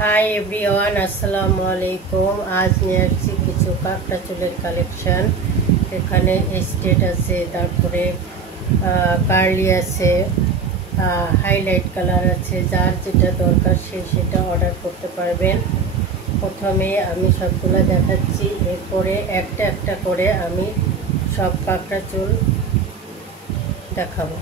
Hi everyone, আসসালামু আলাইকুম। আজ নিয়ে আসছি কিছু কাঁকড়া চুলের কালেকশন। এখানে স্ট্রেট আছে, তারপরে কার্লি আছে, হাইলাইট কালার আছে। যার যেটা দরকার সেটা অর্ডার করতে পারবেন। প্রথমে আমি সবগুলো দেখাচ্ছি, এরপরে একটা একটা করে আমি সব কাঁকড়া চুল দেখাবো।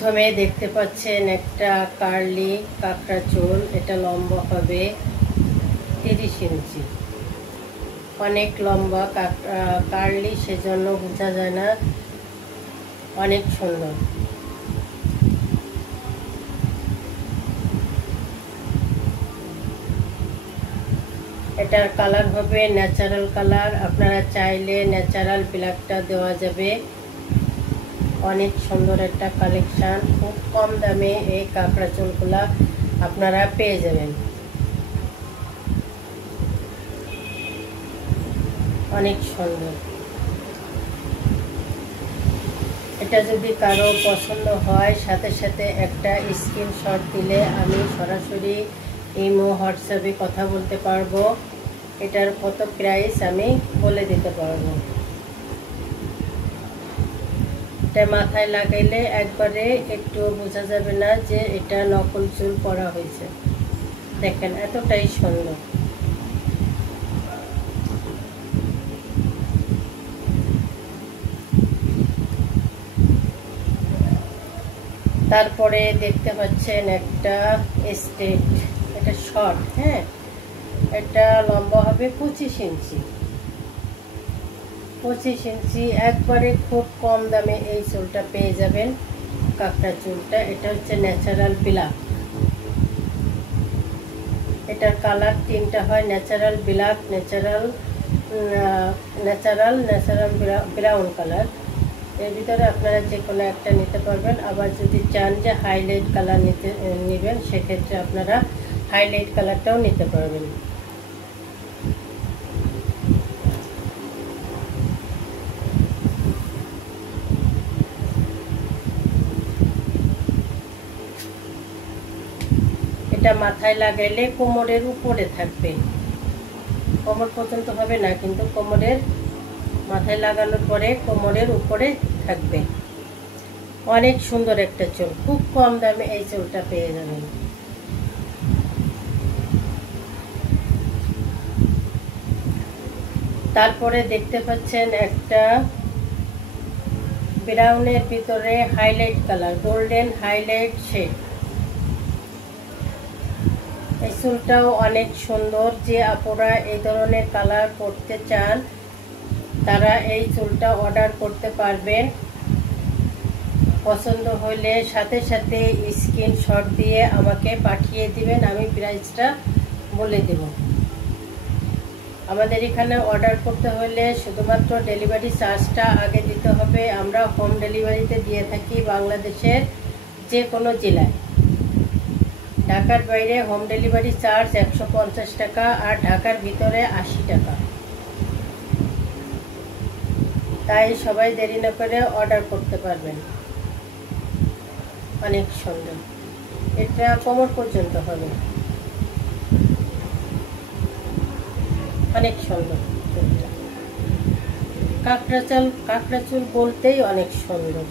প্রথমে দেখতে পাচ্ছেন একটা কার্লি কাঁকড়া চুল। এটা লম্বা হবে 30 ইঞ্চি। অনেক লম্বা কার্লি, সেজন্য বোঝা যায় না, অনেক সুন্দর। এটার কালার হবে ন্যাচারাল কালার। আপনারা চাইলে ন্যাচারাল ব্ল্যাকটা দেওয়া যাবে। অনেক সুন্দর একটা কালেকশান। খুব কম দামে এই কাঁকড়া চুলগুলা আপনারা পেয়ে যাবেন। অনেক সুন্দর। এটা যদি কারো পছন্দ হয়, সাথে সাথে একটা স্ক্রিনশট দিলে আমি সরাসরি ইমো হোয়াটসঅ্যাপে কথা বলতে পারবো। এটার কত প্রাইস আমি বলে দিতে পারবো। এটা মাথায় লাগাইলে একবারে একটু বোঝা যাবে না যে এটা নকল চুল করা হয়েছে। দেখেন এতটাই সুন্দর। তারপরে দেখতে পাচ্ছেন একটা স্ট্রেট, এটা শর্ট। হ্যাঁ, এটা লম্বা হবে 25 ইঞ্চি। 25 ইঞ্চি একবারে খুব কম দামে এই চুলটা পেয়ে যাবেন, কাঁকড়া চুলটা। এটা হচ্ছে ন্যাচারাল ব্ল্যাক। এটার কালার তিনটা হয়, natural black, natural brown colour. এর ভিতরে আপনারা যে কোনো একটা নিতে পারবেন। আবার যদি চান যে হাইলাইট কালার নেবেন, সেক্ষেত্রে আপনারা হাইলাইট কালারটাও নিতে পারবেন। এটা মাথায় লাগাইলে কোমরের উপরে থাকবে, কোমর পর্যন্ত হবে না, কিন্তু কোমরের মাথায় লাগানোর পরে কোমরের উপরে থাকবে। অনেক সুন্দর একটা চুল, খুব কম দামে এই চুলটা পেয়ে যাবেন। তারপরে দেখতে পাচ্ছেন একটা ব্রাউনের ভিতরে highlight colour, golden highlight shade. এই চুলটাও অনেক সুন্দর। যে আপুরা এই ধরনের কালার করতে চান, তারা এই চুলটা অর্ডার করতে পারবেন। পছন্দ হলে সাথে সাথে স্ক্রিনশট দিয়ে আমাকে পাঠিয়ে দিবেন, আমি প্রাইসটা বলে দেব। আমাদের এখানে অর্ডার করতে হলে শুধুমাত্র ডেলিভারি চার্জটা আগে দিতে হবে। আমরা হোম ডেলিভারিতে দিয়ে থাকি বাংলাদেশের যে কোনো জেলায়। ঢাকার বাইরে হোম ডেলিভারি চার্জ 150 টাকা, আর ঢাকার ভিতরে 80 টাকা। তাই সবাই দেরি না করে অর্ডার করতে পারবেন। অনেক সুন্দর। এটা কোমর পর্যন্ত হবে, অনেক সুন্দর চুলটা। কাঁকড়া চুল বলতেই অনেক সুন্দর।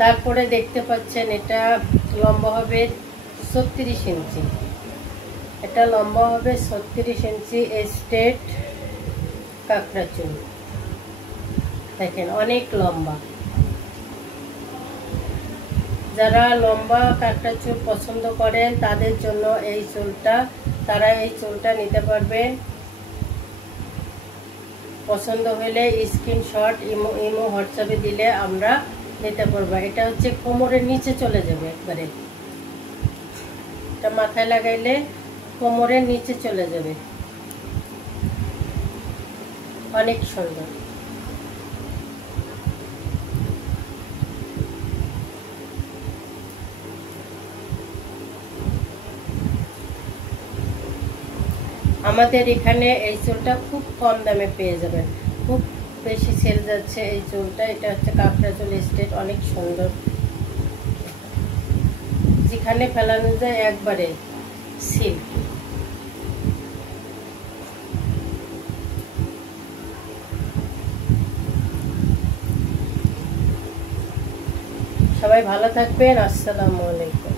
তারপরে দেখতে পাচ্ছেন এটা লম্বা হবে 36 ইঞ্চি। এটা লম্বা হবে 36 ইঞ্চি স্ট্রেট কাঁকড়া চুল। দেখেন অনেক লম্বা। যারা লম্বা কাঁকড়া চুল পছন্দ করেন তাদের জন্য এই চুলটা, তারা এই চুলটা নিতে পারবেন। পছন্দ হলে স্ক্রিনশট ইমো হোয়াটসঅ্যাপে দিলে আমরা নিতে পারবো। এটা হচ্ছে কোমরের নিচে চলে যাবে একবারে। এটা মাথায় লাগাইলে কোমরের নিচে চলে যাবে। অনেক সুন্দর। আমাদের এখানে এই চুলটা খুব কম দামে পেয়ে যাবেন, খুব বেশি সেল যাচ্ছে এই চুলটা। এটা হচ্ছে কাঁকড়া চুল স্টেট, অনেক সুন্দর, যেখানে ফেলানো যায় একবারে সিল্ক। সবাই ভালো থাকবেন, আসসালামু আলাইকুম।